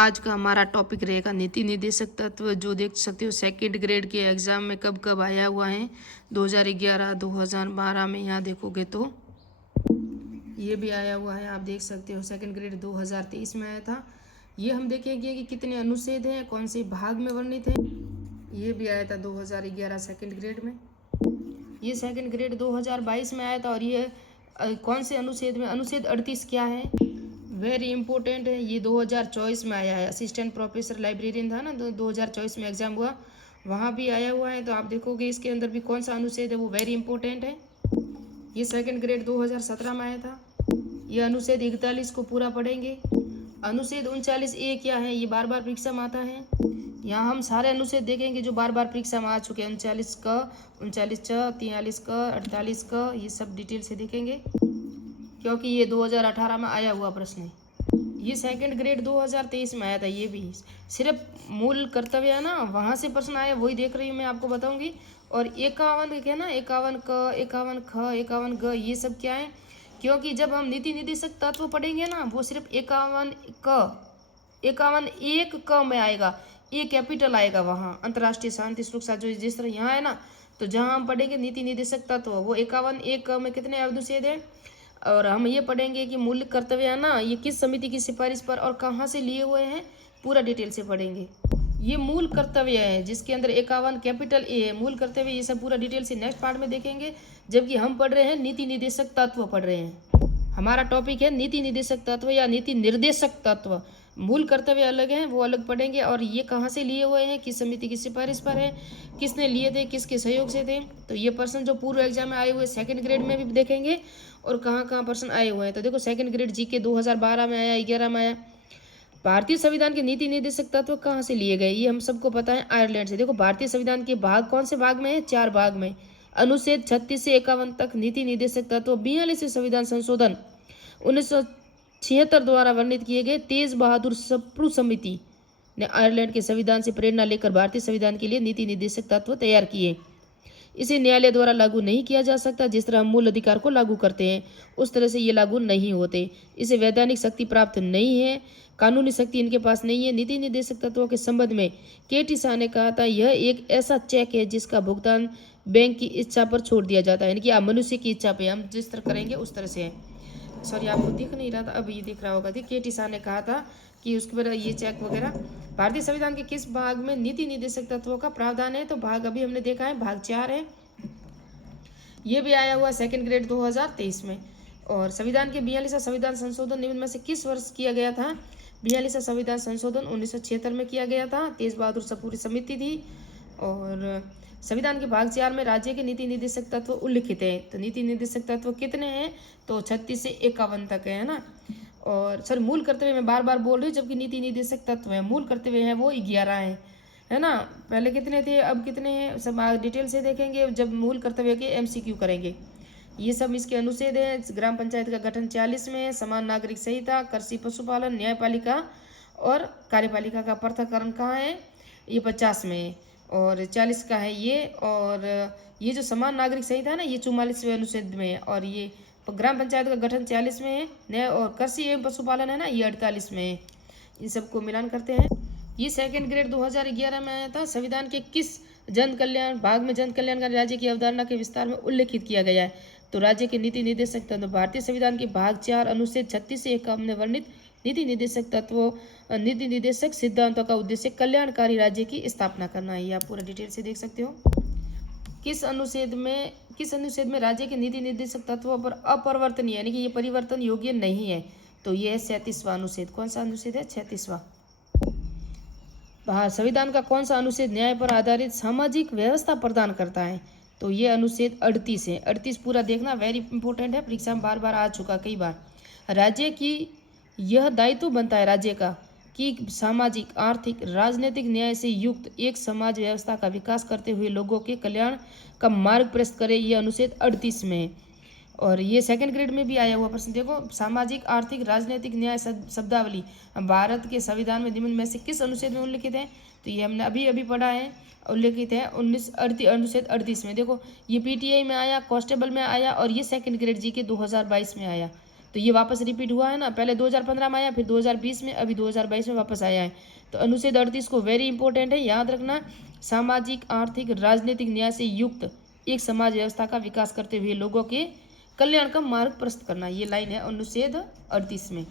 आज का हमारा टॉपिक रहेगा नीति निर्देशक तत्व, जो देख सकते हो सेकंड ग्रेड के एग्जाम में कब कब आया हुआ है 2011 2012 में। यहाँ देखोगे तो ये भी आया हुआ है, आप देख सकते हो सेकंड ग्रेड 2023 में आया था। ये हम देखेंगे कि कितने अनुच्छेद हैं, कौन से भाग में वर्णित है। ये भी आया था 2011 सेकंड ग्रेड में। ये सेकंड ग्रेड 2022 में आया था और ये कौन से अनुच्छेद में, अनुच्छेद 38 क्या है, वेरी इंपॉर्टेंट है। ये 2024 में आया है, असिस्टेंट प्रोफेसर लाइब्रेरियन था ना, 2024 में एग्जाम हुआ, वहाँ भी आया हुआ है। तो आप देखोगे इसके अंदर भी कौन सा अनुच्छेद है वो वेरी इंपॉर्टेंट है। ये सेकंड ग्रेड 2017 में आया था। ये अनुच्छेद 41 को पूरा पढ़ेंगे। अनुच्छेद 39A क्या है, ये बार बार परीक्षा में आता है। यहाँ हम सारे अनुच्छेद देखेंगे जो बार बार परीक्षा में आ चुके हैं, 39 का, 39 का, 43 का, 48 का, ये सब डिटेल से देखेंगे क्योंकि ये 2018 में आया हुआ प्रश्न है। ये सेकंड ग्रेड 2023 में आया था। ये भी सिर्फ मूल कर्तव्य है ना, वहाँ से प्रश्न आया, वही देख रही हूँ मैं, आपको बताऊंगी। और 51 क्या ना, 51 क, 51 ख, 51 ग, ये सब क्या है, क्योंकि जब हम नीति निर्देशक तत्व पढ़ेंगे ना, वो सिर्फ 51 क, 51 एक क में आएगा, ए कैपिटल आएगा। वहाँ अंतर्राष्ट्रीय शांति सुरक्षा जो जिस तरह यहाँ है ना, तो जहाँ हम पढ़ेंगे नीति निर्देशक तत्व, वो 51 एक क में कितने अनुच्छेद है। और हम ये पढ़ेंगे कि मूल कर्तव्य है ना, ये किस समिति की सिफारिश पर और कहाँ से लिए हुए हैं, पूरा डिटेल से पढ़ेंगे। ये मूल कर्तव्य है जिसके अंदर 51 कैपिटल ए है, मूल कर्तव्य, ये सब पूरा डिटेल से नेक्स्ट पार्ट में देखेंगे। जबकि हम पढ़ रहे हैं नीति निर्देशक तत्व पढ़ रहे हैं, हमारा टॉपिक है नीति निर्देशक तत्व या नीति निर्देशक तत्व। मूल कर्तव्य अलग हैं, वो अलग पढ़ेंगे। और ये कहाँ से लिए हुए हैं, किस समिति की सिफारिश पर है, किसने लिए थे, किसके सहयोग से थे। तो ये प्रश्न जो पूर्व एग्जाम में आए हुए सेकंड ग्रेड में भी देखेंगे और कहाँ कहाँ प्रश्न आए हुए हैं। तो देखो सेकंड ग्रेड जीके 2012 में आया, 11 में आया। भारतीय संविधान के नीति निर्देशक तत्व कहाँ से लिए गए, ये हम सबको पता है, आयरलैंड से। देखो भारतीय संविधान के भाग कौन से भाग में है, 4 भाग में। अनुच्छेद 36 से 51 तक नीति निर्देशक तत्व। 42 संविधान संशोधन 1976 द्वारा वर्णित किए गए। तेज बहादुर सप्रू समिति ने आयरलैंड के संविधान से प्रेरणा लेकर भारतीय संविधान के लिए नीति निर्देशक तत्व तैयार किए। इसे न्यायालय द्वारा लागू नहीं किया जा सकता। जिस तरह हम मूल अधिकार को लागू करते हैं उस तरह से ये लागू नहीं होते। इसे वैधानिक शक्ति प्राप्त नहीं है, कानूनी शक्ति इनके पास नहीं है। नीति निर्देशक तत्वों के संबंध में के.टी. शाह ने कहा था, यह एक ऐसा चेक है जिसका भुगतान बैंक की इच्छा पर छोड़ दिया जाता है, यानी कि आप मनुष्य की इच्छा पे, हम जिस तरह करेंगे उस तरह से है। सॉरी आपको दिख नहीं रहा था, अब ये दिख रहा होगा। के.टी. शाह ने कहा था कि उसके बाद ये चेक वगैरह। भारतीय संविधान के किस भाग में नीति निर्देशक तत्वों का प्रावधान है, तो भाग अभी हमने देखा है, भाग 4 है। ये भी आया हुआ सेकंड ग्रेड 2023 में। और संविधान के 42वां संविधान संशोधन निम्न में से किस वर्ष किया गया था। 42वां संविधान संशोधन 1976 में किया गया था। तेज बहादुर सप्रू समिति थी। और संविधान के भाग 4 में राज्य के नीति निर्देशक तत्व उल्लिखित है। तो नीति निर्देशक तत्व कितने हैं, तो 36 से 51 तक है ना। और सर मूल कर्तव्य में बार बार बोल रही हूँ, जबकि नीति निर्देशक तत्व है, मूल कर्तव्य है वो 11 है ना। पहले कितने थे, अब कितने हैं, सब डिटेल से देखेंगे जब मूल कर्तव्य के एमसीक्यू करेंगे। ये सब इसके अनुच्छेद है। ग्राम पंचायत का गठन 40 में है। समान नागरिक संहिता, कृषि पशुपालन, न्यायपालिका और कार्यपालिका का पृथक्करण कहाँ है, ये 50 में है। और 40 का है ये। और ये जो समान नागरिक संहिता है ना, ये 44वें अनुच्छेद में है। और ये ग्राम पंचायत का गठन 40 में है। न्याय और कृषि एवं पशुपालन है ना, ये 48 में है। इन सबको मिलान करते हैं। ये सेकंड ग्रेड 2011 में आया था। संविधान के किस जन कल्याण भाग में जन कल्याणकारी राज्य की अवधारणा के विस्तार में उल्लेखित किया गया है, तो राज्य के नीति निर्देशक तत्व। भारतीय संविधान के भाग 4 अनुच्छेद 36 से 51 में वर्णित नीति निर्देशक तत्वों, नीति निर्देशक सिद्धांतों का उद्देश्य कल्याणकारी राज्य की स्थापना करना है। ये आप पूरा डिटेल से देख सकते हो। किस अनुच्छेद में राज्य के नीति निर्देशक तत्वों पर अपरिवर्तनीय, यानी कि ये परिवर्तन योग्य नहीं है, तो ये है 37वां अनुच्छेद। कौन सा अनुच्छेद है, 36वां। संविधान का कौन सा अनुच्छेद न्याय पर आधारित सामाजिक व्यवस्था प्रदान करता है, तो ये अनुच्छेद 38 है। 38 पूरा देखना, वेरी इंपॉर्टेंट है, परीक्षा में बार बार आ चुका कई बार। राज्य की यह दायित्व बनता है राज्य का कि सामाजिक, आर्थिक, राजनीतिक न्याय से युक्त एक समाज व्यवस्था का विकास करते हुए लोगों के कल्याण का मार्ग प्रशस्त करे। यह अनुच्छेद 38 में है। और ये सेकंड ग्रेड में भी आया हुआ प्रश्न देखो, सामाजिक, आर्थिक, राजनीतिक न्याय शब्दावली भारत के संविधान में निम्न में से किस अनुच्छेद में उल्लिखित है, तो ये हमने अभी अभी पढ़ा है, उल्लिखित है अनुच्छेद 38 में। देखो ये पीटीआई में आया, कांस्टेबल में आया और ये सेकंड ग्रेड जी के 2022 में आया। तो ये वापस रिपीट हुआ है ना, पहले 2015 में आया, फिर 2020 में, अभी 2022 में वापस आया है। तो अनुच्छेद 38 को वेरी इंपॉर्टेंट है, याद रखना। सामाजिक, आर्थिक, राजनीतिक न्याय से युक्त एक समाज व्यवस्था का विकास करते हुए लोगों के कल्याण का मार्ग प्रशस्त करना, ये लाइन है अनुच्छेद 38 में।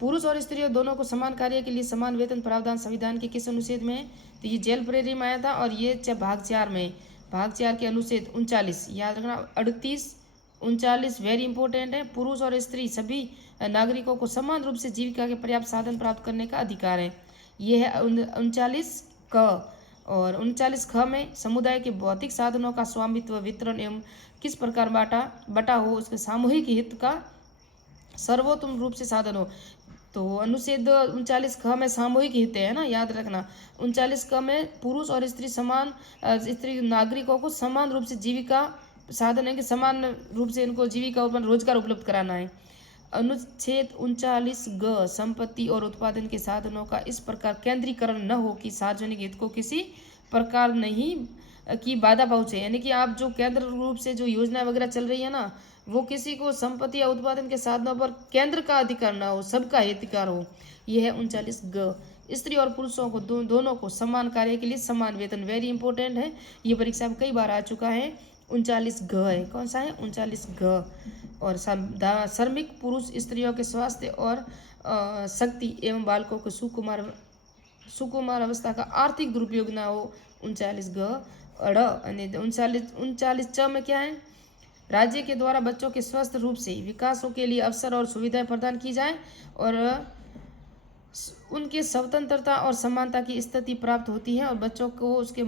पुरुष और स्त्रियों दोनों को समान कार्य के लिए समान वेतन प्रावधान संविधान के किस अनुच्छेद में है? तो ये जेल प्रेरी में आया था, और ये भाग 4 में, भाग 4 के अनुच्छेद 39, याद रखना 38 39 वेरी इंपॉर्टेंट है। पुरुष और स्त्री सभी नागरिकों को समान रूप से जीविका के पर्याप्त साधन प्राप्त करने का अधिकार है, ये है 39 क। और 39 ख में समुदाय के भौतिक साधनों का स्वामित्व, वितरण एवं किस प्रकार बटा हो, उसके सामूहिक हित का सर्वोत्तम रूप से साधन हो। तो अनुच्छेद 39 ख में सामूहिक हित है ना, याद रखना। 39 क में पुरुष और स्त्री स्त्री नागरिकों को समान रूप से जीविका साधन है कि समान रूप से इनको जीविका रोजगार उपलब्ध कराना है। अनुच्छेद 39 ग संपत्ति और उत्पादन के साधनों का इस प्रकार केंद्रीकरण न हो कि सार्वजनिक हित को किसी प्रकार नहीं की बाधा पहुंचे, यानी कि आप जो केंद्र रूप से जो योजना वगैरह चल रही है ना, वो किसी को संपत्ति या उत्पादन के साधनों पर केंद्र का अधिकार ना हो, सबका हितकार हो, यह है 39 ग। स्त्री और पुरुषों को दोनों को समान कार्य के लिए समान वेतन, वेरी इंपॉर्टेंट है, ये परीक्षा में कई बार आ चुका है। 39 ग है, कौन सा है? 39 ग। और श्रमिक पुरुष स्त्रियों के स्वास्थ्य और शक्ति एवं बालकों को सुकुमार अवस्था का आर्थिक दुरुपयोग ना हो, 39 ग। अड़ 39 च में क्या है? राज्य के द्वारा बच्चों के स्वस्थ रूप से विकास के लिए अवसर और सुविधाएं प्रदान की जाए और उनके स्वतंत्रता और समानता की स्थिति प्राप्त होती है, और बच्चों को उसके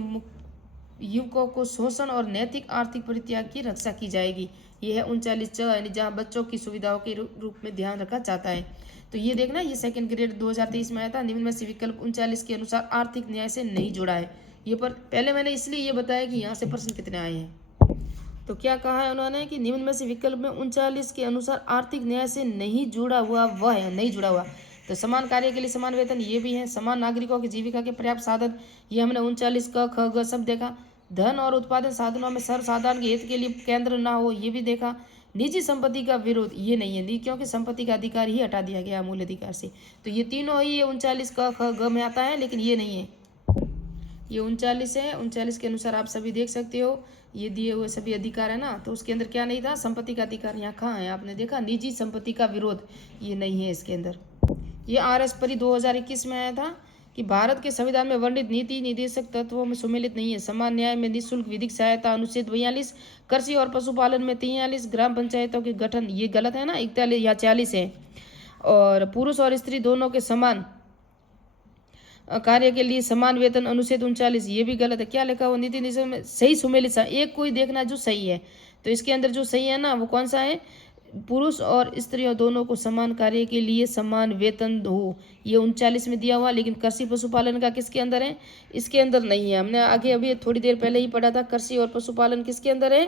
युवकों को शोषण और नैतिक आर्थिक परित्याग की रक्षा की जाएगी, यह है 39 च, यानी जहाँ बच्चों की सुविधाओं के रूप में ध्यान रखा जाता है। तो ये देखना, ये सेकंड ग्रेड 2023 में आया था। निम्न में से विकल्प 39 के अनुसार आर्थिक न्याय से नहीं जुड़ा है। ये पर पहले मैंने इसलिए ये बताया कि यहाँ से प्रश्न कितने आए हैं। तो क्या कहा है उन्होंने कि निम्न में से विकल्प में 39 के अनुसार आर्थिक न्याय से नहीं जुड़ा हुआ वह है, नहीं जुड़ा हुआ। तो समान कार्य के लिए समान वेतन, ये भी है। समान नागरिकों की जीविका के पर्याप्त साधन, ये हमने 39 क ख ग सब देखा। धन और उत्पादन साधनों में सर्वसाधारण के हित के लिए केंद्र ना हो, ये भी देखा। निजी संपत्ति का विरोध, ये नहीं है, क्योंकि संपत्ति का अधिकार ही हटा दिया गया मूल अधिकार से। तो ये तीनों ही ये 39 क ख ग में आता है, लेकिन ये नहीं है, ये 39 है। 39 के अनुसार आप सभी देख सकते हो, ये दिए हुए सभी अधिकार है ना, तो उसके अंदर क्या नहीं था? संपत्ति का अधिकार। यहाँ कहाँ है? आपने देखा, निजी संपत्ति का विरोध, ये नहीं है इसके अंदर। ये RS परी 2021 में आया था कि भारत के संविधान में वर्णित नीति निर्देशक तत्वों में सम्मिलित नहीं है। समान न्याय में निःशुल्क विधिक सहायता अनुच्छेद 42, कृषि और पशुपालन में 43, ग्राम पंचायतों के गठन, ये गलत है ना, 41 या 40 है। और पुरुष और स्त्री दोनों के समान कार्य के लिए समान वेतन अनुच्छेद 39, ये भी गलत है। क्या लिखा हुआ? नीति निर्देशक में सही सुमेलित एक कोई देखना जो सही है। तो इसके अंदर जो सही है ना, वो कौन सा है? पुरुष और स्त्रियों दोनों को समान कार्य के लिए समान वेतन हो, ये 39 में दिया हुआ। लेकिन कृषि पशुपालन का किसके अंदर है? इसके अंदर नहीं है। हमने आगे अभी थोड़ी देर पहले ही पढ़ा था, कृषि और पशुपालन किसके अंदर है?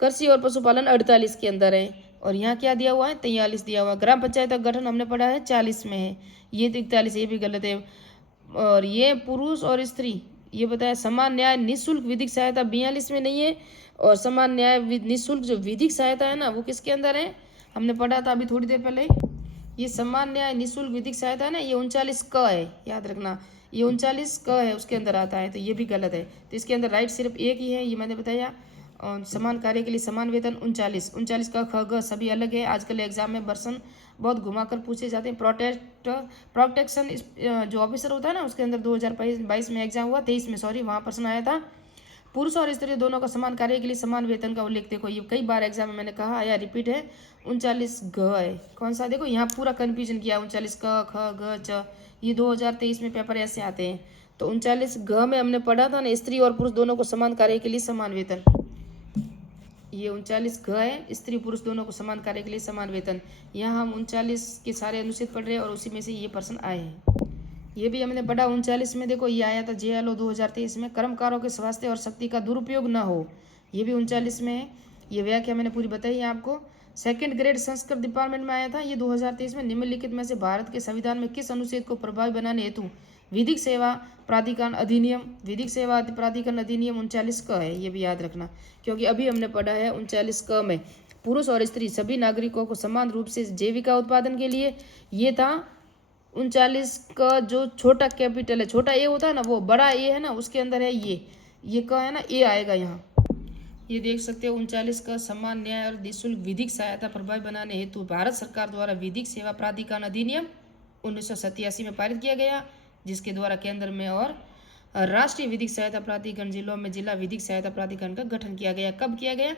कृषि और पशुपालन 48 के अंदर है। और यहाँ क्या दिया हुआ है? 43 दिया हुआ। ग्राम पंचायत का गठन हमने पढ़ा है 40 में है, ये 41, ये भी गलत है। और ये पुरुष और स्त्री, ये बताया। समान न्याय निःशुल्क विधिक सहायता 42 में नहीं है। और समान न्याय निःशुल्क जो विधिक सहायता है ना, वो किसके अंदर है? हमने पढ़ा था अभी थोड़ी देर पहले, ये समान न्याय निःशुल्क विधिक सहायता है ना, ये 39 क है, याद रखना, ये 39 क है, उसके अंदर आता है। तो ये भी गलत है। तो इसके अंदर राइट सिर्फ एक ही है, ये मैंने बताया। और समान कार्य के लिए समान वेतन 39 का ख ग सभी अलग है। आजकल एग्जाम में वर्षन बहुत घुमाकर पूछे जाते हैं। प्रोटेक्शन जो ऑफिसर होता है ना, उसके अंदर 2022 में एग्जाम हुआ, 23 में सॉरी, वहाँ प्रश्न आया था। पुरुष और स्त्री दोनों का समान कार्य के लिए समान वेतन का उल्लेख, देखो ये कई बार एग्जाम में मैंने कहा आया, रिपीट है। 39 ग है, कौन सा? देखो यहाँ पूरा कन्फ्यूजन किया, 39 क ख ग च, ये 2023 में पेपर ऐसे आते हैं। तो 39 ग में हमने पढ़ा था ना, स्त्री और पुरुष दोनों को समान कार्य के लिए समान वेतन, ये 39 ग है, स्त्री पुरुष दोनों को समान कार्य के लिए समान वेतन। यहाँ हम 39 के सारे अनुच्छेद पढ़ रहे हैं और उसी में से ये प्रश्न आए हैं। ये भी हमने पढ़ा 39 में, देखो ये आया था JLO 2023 में, कर्मकारों के स्वास्थ्य और शक्ति का दुरुपयोग न हो, ये भी 39 में है। ये व्याख्या मैंने पूरी बताई है आपको। सेकंड ग्रेड संस्कृत डिपार्टमेंट में आया था, ये 2023 में। निम्नलिखित में से भारत के संविधान में किस अनुच्छेद को प्रभावी बनाने हेतु विधिक सेवा प्राधिकरण अधिनियम, विधिक सेवा प्राधिकरण अधिनियम 39 का है, ये भी याद रखना, क्योंकि अभी हमने पढ़ा है 39 क में पुरुष और स्त्री सभी नागरिकों को समान रूप से जैविका उत्पादन के लिए। ये था 39 का जो छोटा कैपिटल है, छोटा ए होता है ना, वो बड़ा ए है ना, उसके अंदर है ये का है ना, ए आएगा यहाँ। ये देख सकते हो 39 का समान न्याय और निःशुल्क विधिक सहायता प्रभावी बनाने हेतु भारत सरकार द्वारा विधिक सेवा प्राधिकरण अधिनियम 1987 में पारित किया गया, जिसके द्वारा केंद्र में और राष्ट्रीय विधिक सहायता प्राधिकरण जिलों में जिला विधिक सहायता प्राधिकरण का गठन किया गया। कब किया गया?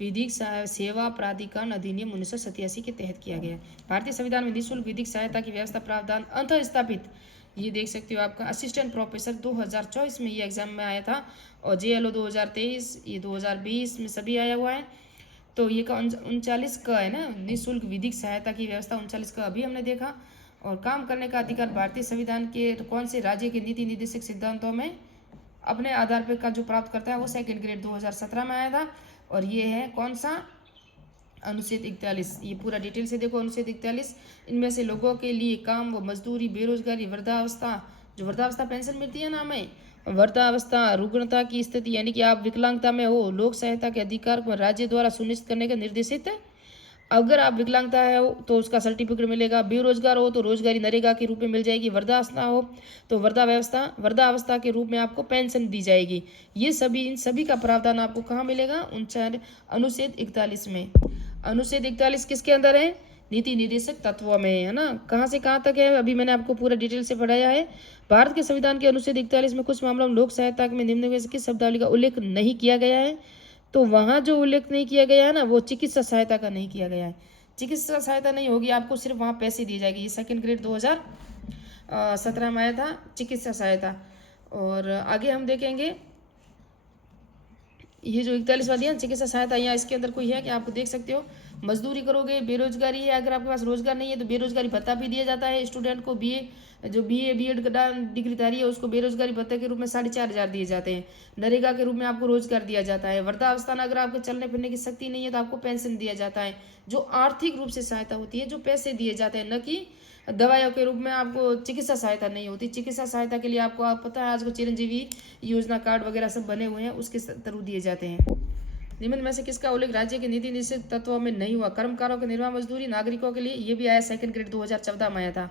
विधिक सेवा प्राधिकरण अधिनियम 1987 के तहत किया गया। भारतीय संविधान में निःशुल्क विधिक सहायता की व्यवस्था प्रावधान अंतः स्थापित, ये देख सकते हो आपका असिस्टेंट प्रोफेसर 2024 में ये एग्जाम में आया था, और JLO 2023 ये 2020 में सभी आया हुआ है। तो ये का 39 का है ना, निःशुल्क विधिक सहायता की व्यवस्था 39 का अभी हमने देखा। और काम करने का अधिकार भारतीय संविधान के कौन से राज्य के नीति निर्देशक सिद्धांतों में अपने आधार पर का जो प्राप्त करता है वो सेकंड ग्रेड 2017 में आया था। और ये है कौन सा? अनुच्छेद 41। ये पूरा डिटेल से देखो अनुच्छेद 41। इनमें से लोगों के लिए काम व मजदूरी, बेरोजगारी, वृद्धावस्था, जो वृद्धावस्था पेंशन मिलती है ना हमें, वृद्धावस्था, रुग्णता की स्थिति यानी कि आप विकलांगता में हो, लोक सहायता के अधिकार को राज्य द्वारा सुनिश्चित करने का निर्देशित है। अगर आप विकलांगता है हो तो उसका सर्टिफिकेट मिलेगा, बेरोजगार हो तो रोजगारी नरेगा के रूप में मिल जाएगी, वृद्धावस्था हो तो वृद्धावस्था के रूप में आपको पेंशन दी जाएगी। ये सभी इन सभी का प्रावधान आपको कहाँ मिलेगा? अनुच्छेद 41 में। अनुच्छेद 41 किसके अंदर है? नीति निर्देशक तत्वों में, है ना। कहाँ से कहाँ तक है अभी मैंने आपको पूरा डिटेल से पढ़ाया है। भारत के संविधान के अनुच्छेद 41 में कुछ मामलों में लोक सहायता में निम्न में से किस शब्दावली का उल्लेख नहीं किया गया है? तो वहाँ जो उल्लेख नहीं किया गया है ना, वो चिकित्सा सहायता का नहीं किया गया है। चिकित्सा सहायता नहीं होगी, आपको सिर्फ वहाँ पैसे दिए जाएगी। ये सेकंड ग्रेड 2017 में आया था चिकित्सा सहायता। और आगे हम देखेंगे ये जो 41वां दिया चिकित्सा सहायता, यहाँ इसके अंदर कोई है कि आपको देख सकते हो, मजदूरी करोगे, बेरोजगारी है, अगर आपके पास रोजगार नहीं है तो बेरोजगारी भत्ता भी दिया जाता है। स्टूडेंट को BA का डिग्रीधारी है उसको बेरोजगारी भत्ते के रूप में 4,500 दिए जाते हैं। नरेगा के रूप में आपको रोजगार दिया जाता है। वृद्धावस्था में अगर आपको चलने फिरने की शक्ति नहीं है तो आपको पेंशन दिया जाता है, जो आर्थिक रूप से सहायता होती है, जो पैसे दिए जाते हैं, न कि दवाइयों के रूप में आपको चिकित्सा सहायता नहीं होती। चिकित्सा सहायता के लिए आपको आप पता है आज को चिरंजीवी योजना कार्ड वगैरह सब बने हुए हैं, उसके थ्रू दिए जाते हैं। निम्न में से किसका उल्लेख राज्य के नीति निश्चित तत्वों में नहीं हुआ? कर्मकारों के निर्वाह मजदूरी नागरिकों के लिए, ये भी आया सेकंड ग्रेड 2014 में आया था।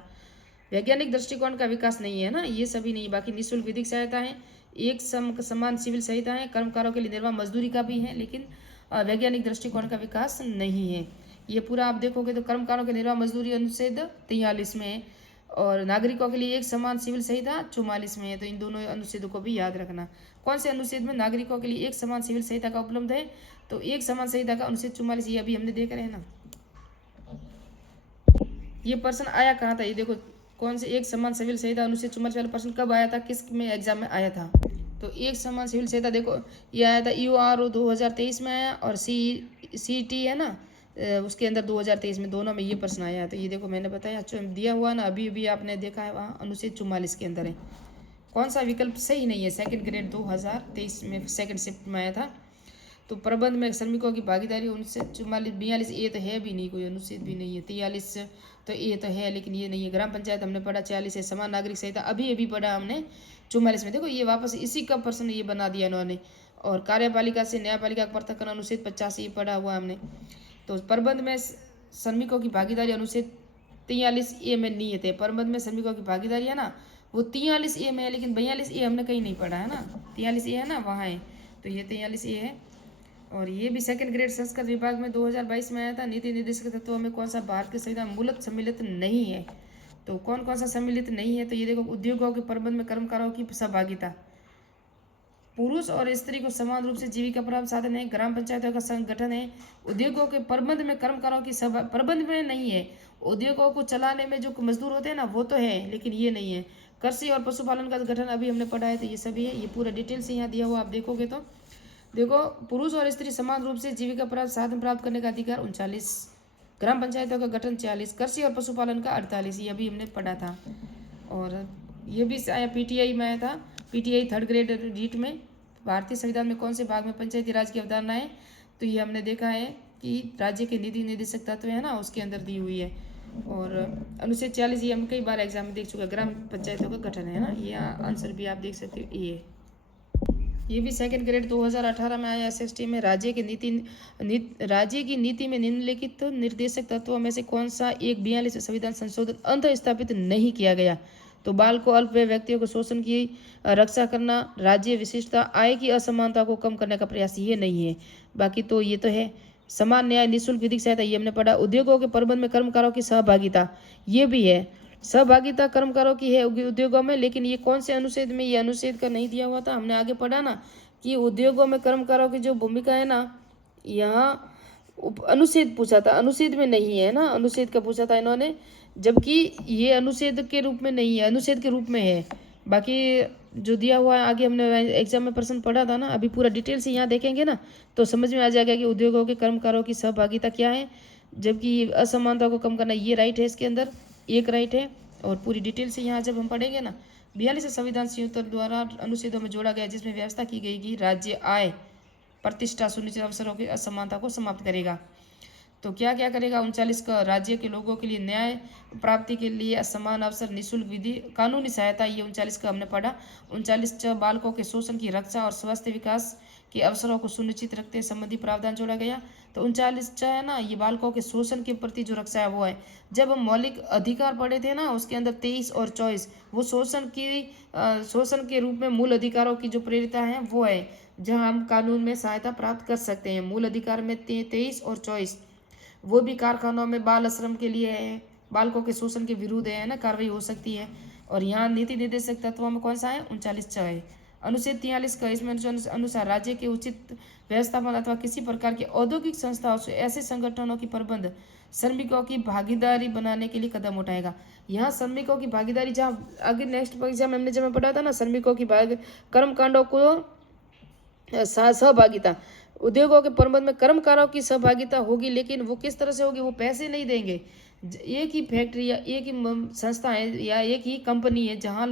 वैज्ञानिक दृष्टिकोण का विकास नहीं है ना, ये सभी नहीं। बाकी निःशुल्क विधिक सहायता है, एक समान सिविल सहायता है, कर्मकारों के लिए निर्वाह मजदूरी का भी है, लेकिन वैज्ञानिक दृष्टिकोण का विकास नहीं है। ये पूरा आप देखोगे तो कर्मकारों के निर्वाह मजदूरी अनुच्छेद 43 में है, और नागरिकों के लिए एक समान सिविल सहायता 44 में है। तो इन दोनों अनुच्छेदों को भी याद रखना। कौन से अनुच्छेद में नागरिकों के लिए एक समान सिविल सहायता का उपलब्ध है? तो एक समान सहायता का अनुच्छेद 44, ये अभी हमने देख रहे हैं ना। ये प्रश्न आया कहाँ था? ये देखो कौन से एक समान सिविल सहायता अनुच्छेद 44 वाला प्रश्न कब आया था, किस में एग्जाम में आया था? तो एक समान सिविल सहायता देखो ये आया था EOR 2023 में आया, और CET है ना उसके अंदर 2023 में, दोनों में ये प्रश्न आया। तो ये देखो मैंने बताया दिया हुआ ना, अभी अभी आपने देखा है वहाँ अनुच्छेद 44 के अंदर है। कौन सा विकल्प सही नहीं है? सेकंड ग्रेड 2023 में सेकंड शिफ्ट में आया था। तो प्रबंध में श्रमिकों की भागीदारी अनुच्छेद 42 ए तो है भी नहीं, कोई अनुच्छेद भी नहीं है। 43 तो ए तो है लेकिन ये नहीं है। ग्राम पंचायत हमने पढ़ा 40 है। समान नागरिक सहायता अभी अभी पढ़ा हमने 44 में। देखो ये वापस इसी का प्रश्न ये बना दिया इन्होंने। और कार्यपालिका से न्यायपालिका का पृथक्करण अनुच्छेद 50 ये पढ़ा हुआ हमने। तो प्रबंध में श्रमिकों की भागीदारी अनुच्छेद 43 ए में नियत है। प्रबंध में श्रमिकों की भागीदारी है ना वो 43 ए में है, लेकिन 42 ए हमने कहीं नहीं पढ़ा है ना। 43 ए है ना वहाँ है, तो ये 43 ए है। और ये भी सेकंड ग्रेड संस्कृत विभाग में 2022 में आया था। नीति निर्देशक तत्वों में कौन सा भारत के संविधान मूलतः सम्मिलित नहीं है? तो कौन कौन सा सम्मिलित नहीं है? तो ये देखो उद्योगों के प्रबंध में कर्मकारों की सहभागिता, पुरुष और स्त्री को समान रूप से जीविका प्राप्त साधन है, ग्राम पंचायतों का संगठन है। उद्योगों के प्रबंध में कर्मकारों की प्रबंध में नहीं है। उद्योगों को चलाने में जो मजदूर होते हैं ना वो तो है, लेकिन ये नहीं है। कृषि और पशुपालन का गठन अभी हमने पढ़ा है, तो ये सभी है। ये पूरा डिटेल से यहाँ दिया हुआ आप देखोगे तो देखो पुरुष और स्त्री समान रूप से जीविका प्राप्त साधन प्राप्त करने का अधिकार 39, ग्राम पंचायतों का गठन 40, कृषि और पशुपालन का 48, ये अभी हमने पढ़ा था। और ये भी आया PTI में आया था, PTI थर्ड ग्रेड रीट में। भारतीय संविधान में कौन से भाग में पंचायती राज की अवधारणा है? तो ये हमने देखा है कि राज्य के नीति निर्देशक तत्व है ना उसके अंदर दी हुई है। और अनुच्छेद 40 ये हम कई बार एग्जाम में देख चुके हैं, ग्राम पंचायतों का गठन है ना, ये आंसर भी आप देख सकते हो। ये भी सेकंड ग्रेड 2018 में आया एसएसटी में। राज्य की नीति में निम्नलिखित निर्देशक तत्वों में से कौन सा एक 42 संविधान संशोधन अंत स्थापित नहीं किया गया? तो बाल को अल्पवयी व्यक्तियों को शोषण की रक्षा करना, राज्य विशिष्टता, आय की असमानता को कम करने का प्रयास, ये नहीं है। बाकी तो ये तो है। समान न्याय, निःशुल्क विधिक सहायता, ये हमने पढ़ा। उद्योगों के प्रबंध में कर्मकारों की सहभागिता, ये भी है। सहभागिता कर्मकारों की है उद्योगों में, लेकिन ये कौन से अनुच्छेद में, ये अनुच्छेद का नहीं दिया हुआ था, हमने आगे पढ़ा ना कि उद्योगों में कर्मकारों की जो भूमिका है ना, यहाँ अनुच्छेद पूछा था, अनुच्छेद में नहीं है ना, अनुच्छेद का पूछा था इन्होंने, जबकि ये अनुच्छेद के रूप में नहीं है, अनुच्छेद के रूप में है। बाकी जो दिया हुआ है आगे हमने एग्जाम में प्रश्न पढ़ा था ना, अभी पूरा डिटेल से यहाँ देखेंगे ना तो समझ में आ जाएगा कि उद्योगों के कर्मकारों की सहभागिता क्या है, जबकि असमानता को कम करना, ये राइट है, इसके अंदर एक राइट है। और पूरी डिटेल से यहाँ जब हम पढ़ेंगे ना, 42 संविधान संशोधन द्वारा अनुच्छेदों में जोड़ा गया जिसमें व्यवस्था की गई कि राज्य आय, प्रतिष्ठा, सुनिश्चित अवसरों की असमानता को समाप्त करेगा। तो क्या क्या करेगा? 39 का राज्य के लोगों के लिए न्याय प्राप्ति के लिए समान अवसर, निःशुल्क विधि, कानूनी सहायता, ये 39 का हमने पढ़ा। 39 बालकों के शोषण की रक्षा और स्वास्थ्य विकास के अवसरों को सुनिश्चित रखते संबंधी प्रावधान जोड़ा गया। तो 39 है ना, ये बालकों के शोषण के प्रति जो रक्षा है वो है। जब हम मौलिक अधिकार पढ़े थे ना, उसके अंदर 23 और 24 वो शोषण के रूप में मूल अधिकारों की जो प्रेरिता है वो है, जहाँ हम कानून में सहायता प्राप्त कर सकते हैं। मूल अधिकार में 23 और 24 वो भी कारखानों में बाल श्रम के लिए है, बालकों के शोषण के विरुद्ध है ना, कार्रवाई हो सकती है। और यहाँ नीति निर्देशक तत्वों में कौन सा है? 39 है। अनुच्छेद 43 का इसमें अनुसार राज्य के उचित व्यवस्थापन अथवा किसी प्रकार के औद्योगिक संस्थाओं से ऐसे संगठनों की प्रबंध श्रमिकों की भागीदारी बनाने के लिए कदम उठाएगा। यहाँ श्रमिकों की भागीदारी, जहाँ आगे नेक्स्ट एग्जाम हमने जब पढ़ा था ना, श्रमिकों की कर्मकांडों को सहभागिता, उद्योगों के प्रबंध में कर्मकारों की सहभागिता होगी, लेकिन वो किस तरह से होगी? वो पैसे नहीं देंगे। एक ही फैक्ट्री या एक ही संस्था है या एक ही कंपनी है जहाँ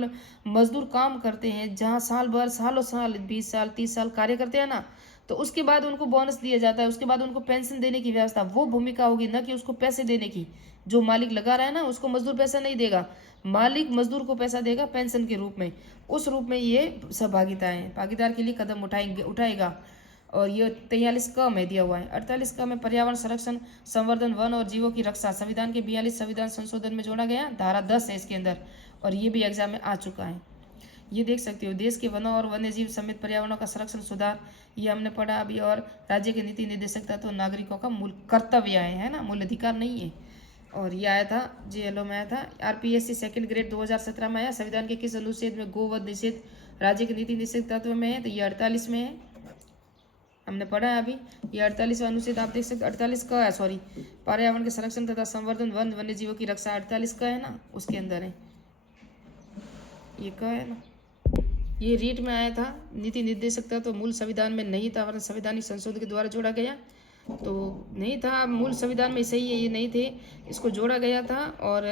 मजदूर काम करते हैं, जहाँ साल भर, सालों साल, 20 साल 30 साल कार्य करते हैं ना, तो उसके बाद उनको बोनस दिया जाता है, उसके बाद उनको पेंशन देने की व्यवस्था, वो भूमिका होगी, न कि उसको पैसे देने की। जो मालिक लगा रहा है ना, उसको मजदूर पैसा नहीं देगा, मालिक मजदूर को पैसा देगा पेंशन के रूप में। उस रूप में ये सहभागिता है, भागीदार के लिए कदम उठाएगा। और ये 43 क में दिया हुआ है। 48 क में पर्यावरण संरक्षण, संवर्धन, वन और जीवों की रक्षा संविधान के 42 संविधान संशोधन में जोड़ा गया, धारा 10 है इसके अंदर, और ये भी एग्जाम में आ चुका है। ये देख सकते हो, देश के वनों और वन्य जीव समेत पर्यावरण का संरक्षण, सुधार, ये हमने पढ़ा अभी। और राज्य के नीति निर्देशक तत्व तो नागरिकों का मूल कर्तव्य है ना, मूल अधिकार नहीं है। और ये आया था JLO में आया था। RPSC सेकंड ग्रेड 2017 में आया। संविधान के किस अनुच्छेद में गोवध निषेध राज्य के नीति निर्देशक तत्व में है? तो ये 48 में है, हमने पढ़ा है अभी। ये 48वां अनुच्छेद आप देख सकते, 48 का है, सॉरी, पर्यावरण के संरक्षण तथा संवर्धन, वन वन्य जीवों की रक्षा 48 का है ना, उसके अंदर है, ये का है ना। ये रीट में आया था, नीति निर्देशक था तो मूल संविधान में नहीं था, वरना संवैधानिक संशोधन के द्वारा जोड़ा गया, तो नहीं था मूल संविधान में, सही है, ये नहीं थे, इसको जोड़ा गया था। और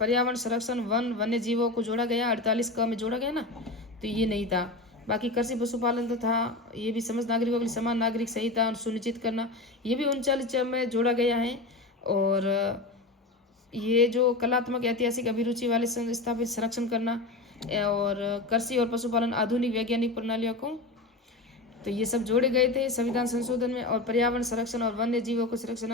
पर्यावरण संरक्षण, वन वन्य जीवों को जोड़ा गया, 48 का में जोड़ा गया ना, तो ये नहीं था। बाकी कृषि पशुपालन तो था, ये भी समस्त नागरिकों के लिए समान नागरिक संहिता सुनिश्चित करना, ये भी 39 में जोड़ा गया है। और ये जो कलात्मक ऐतिहासिक अभिरुचि वाले स्थापित संरक्षण करना, और कृषि और पशुपालन आधुनिक वैज्ञानिक प्रणालियों को, तो ये सब जोड़े गए थे संविधान संशोधन में। और पर्यावरण संरक्षण और वन्य जीवों को संरक्षण,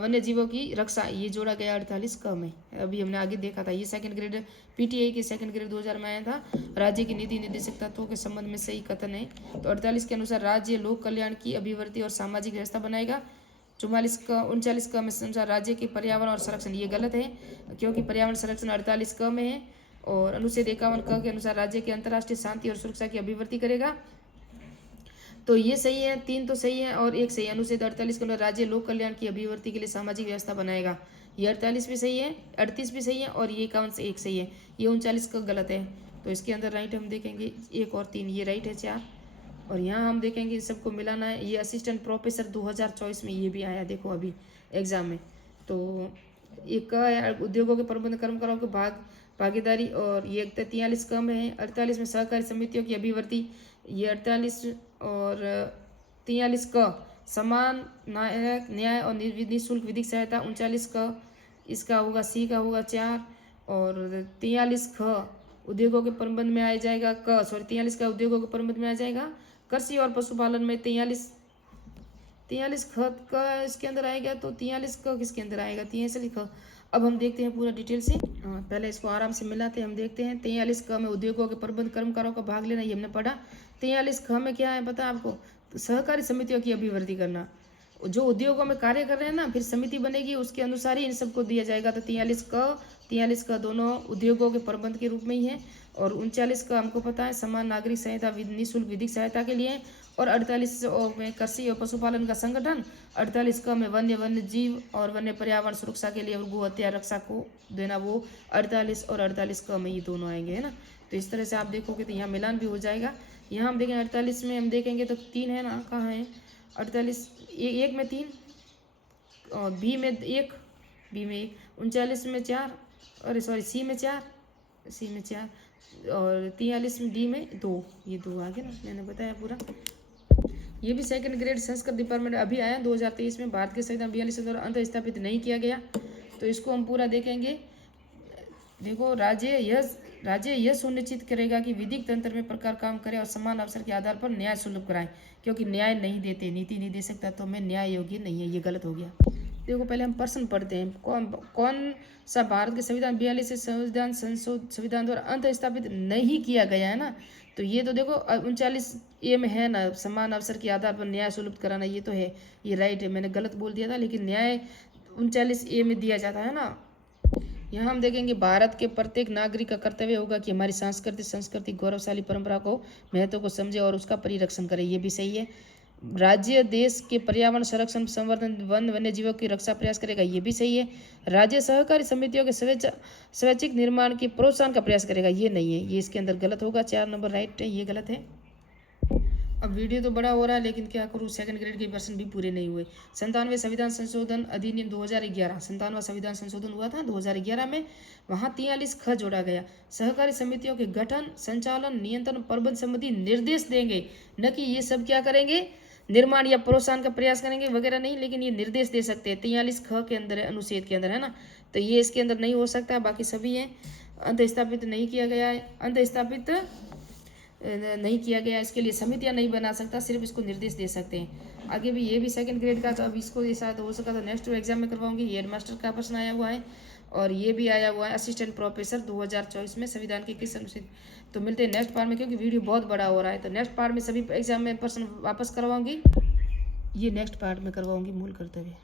वन्य जीवों की रक्षा, ये जोड़ा गया 48 क में, अभी हमने आगे देखा था। ये सेकंड ग्रेड PTI के सेकंड ग्रेड 2000 में आया था। राज्य की नीति निर्देशक तत्वों के संबंध में सही कथन है। तो 48 के अनुसार राज्य लोक कल्याण की अभिवृद्धि और सामाजिक व्यवस्था बनाएगा। 44 का 39 का में अनुसार राज्य के पर्यावरण और संरक्षण, ये गलत है क्योंकि पर्यावरण संरक्षण 48 क में है। और अनुच्छेद 51 क के अनुसार राज्य की अंतर्राष्ट्रीय शांति और सुरक्षा की अभिवृद्धि करेगा, तो ये सही है, 3 तो सही है और 1 सही है। अनुच्छेद 48 के अनुसार राज्य लोक कल्याण की अभिवृद्धि के लिए सामाजिक व्यवस्था बनाएगा, ये 48 भी सही है, 38 भी सही है, और ये 51 से 1 सही है। ये 39 का गलत है, तो इसके अंदर राइट हम देखेंगे 1 और 3, ये राइट है 4। और यहाँ हम देखेंगे सबको मिलाना है। ये असिस्टेंट प्रोफेसर 2024 में ये भी आया, देखो अभी एग्जाम में। तो एक उद्योगों के प्रबंध कर्मकारों के भागीदारी, और ये 43 कम है। 48 में सहकारी समितियों की अभिवृद्धि, ये 48 और 43 का समान न्याय और निःशुल्क विधिक सहायता, 39 का इसका होगा सी का होगा 4, और 43 ख उद्योगों के प्रबंध में आ जाएगा 43 का उद्योगों के प्रबंध में आ जाएगा। कृषि और पशुपालन में 43 ख का इसके अंदर आएगा, तो 43 क किसके अंदर आएगा, 43 ख। अब हम देखते हैं पूरा डिटेल से। पहले इसको आराम से मिलाते हैं, हम देखते हैं। 43 क में उद्योगों के प्रबंध कर्मकारों का भाग लेना, ये हमने पढ़ा। 43 ख में क्या है पता है आपको, सहकारी समितियों की अभिवृद्धि करना। जो उद्योगों में कार्य कर रहे हैं ना, फिर समिति बनेगी, उसके अनुसार ही इन सबको दिया जाएगा। तो 43 का दोनों उद्योगों के प्रबंध के रूप में ही है, और 39 का हमको पता है समान नागरिक सहायता निःशुल्क विधिक सहायता के लिए, और 48 में कृषि और पशुपालन का संगठन, 48 का में वन्य जीव और वन्य पर्यावरण सुरक्षा के लिए और गो हत्या रक्षा को देना, वो 48 और 48 का में ये दोनों आएंगे, है ना। तो इस तरह से आप देखोगे तो यहाँ मिलान भी हो जाएगा। यहाँ हम देखेंगे 48 में हम देखेंगे तो 3 है ना, कहाँ है 48, एक में 3 और बी में 1, 39 में 4, अरे सॉरी सी में 4 और 43 में डी में 2, ये 2 आ गए ना, मैंने बताया पूरा। ये भी सेकंड ग्रेड संस्कृत डिपार्टमेंट अभी आया 2023 में। भारत के संविधान 42 द्वारा अंत स्थापित नहीं किया गया, तो इसको हम पूरा देखेंगे। देखो, राज्य यह सुनिश्चित करेगा कि विधिक तंत्र में प्रकार काम करे और समान अवसर के आधार पर न्याय सुलभ कराएं, क्योंकि न्याय नहीं देते, नीति नहीं दे सकता तो मैं न्याय योग्य नहीं है, ये गलत हो गया। देखो पहले हम प्रश्न पढ़ते हैं। कौन सा भारत के संविधान 42 से संविधान द्वारा अंत स्थापित नहीं किया गया है ना, तो ये तो देखो 39A में है ना, समान अवसर के आधार पर न्याय सुलभ कराना, ये तो है, ये राइट है। मैंने गलत बोल दिया था, लेकिन न्याय 39A में दिया जाता है ना। यहाँ हम देखेंगे भारत के प्रत्येक नागरिक का कर्तव्य होगा कि हमारी सांस्कृतिक गौरवशाली परंपरा को महत्व को समझे और उसका परिरक्षण करे, ये भी सही है। राज्य देश के पर्यावरण संरक्षण संवर्धन वन्य जीवों की रक्षा प्रयास करेगा, ये भी सही है। राज्य सहकारी समितियों के स्वैच्छिक निर्माण के प्रोत्साहन का प्रयास करेगा, ये नहीं है, ये इसके अंदर गलत होगा। 4 नंबर राइट है, ये गलत है। अब वीडियो तो बड़ा हो रहा है, लेकिन क्या करूँ, सेकंड ग्रेड के प्रश्न भी पूरे नहीं हुए। 97वें संविधान संशोधन अधिनियम 2011, 97वां संविधान संशोधन हुआ था 2011 में, वहाँ 43 ख जोड़ा गया। सहकारी समितियों के गठन, संचालन, नियंत्रण, प्रबंध संबंधी निर्देश देंगे, न कि ये सब क्या करेंगे, निर्माण या प्रोत्साहन का प्रयास करेंगे वगैरह नहीं, लेकिन ये निर्देश दे सकते हैं। 43 ख के अंदर है, अनुच्छेद के अंदर है ना, तो ये इसके अंदर नहीं हो सकता, बाकी सभी है। अंत स्थापित नहीं किया गया है, अंत स्थापित नहीं किया गया, इसके लिए समितियां नहीं बना सकता, सिर्फ इसको निर्देश दे सकते हैं। आगे भी ये भी सेकंड ग्रेड का, तो अब इसको ये शायद हो सका तो नेक्स्ट एग्जाम में करवाऊंगी। ये हेडमास्टर का प्रश्न आया हुआ है, और ये भी आया हुआ है असिस्टेंट प्रोफेसर 2024 में संविधान के किस अनुच्छेद। तो मिलते हैं नेक्स्ट पार्ट में, क्योंकि वीडियो बहुत बड़ा हो रहा है, तो नेक्स्ट पार्ट में सभी एग्जाम में प्रश्न वापस करवाऊंगी, ये नेक्स्ट पार्ट में करवाऊंगी मूल कर्तव्य।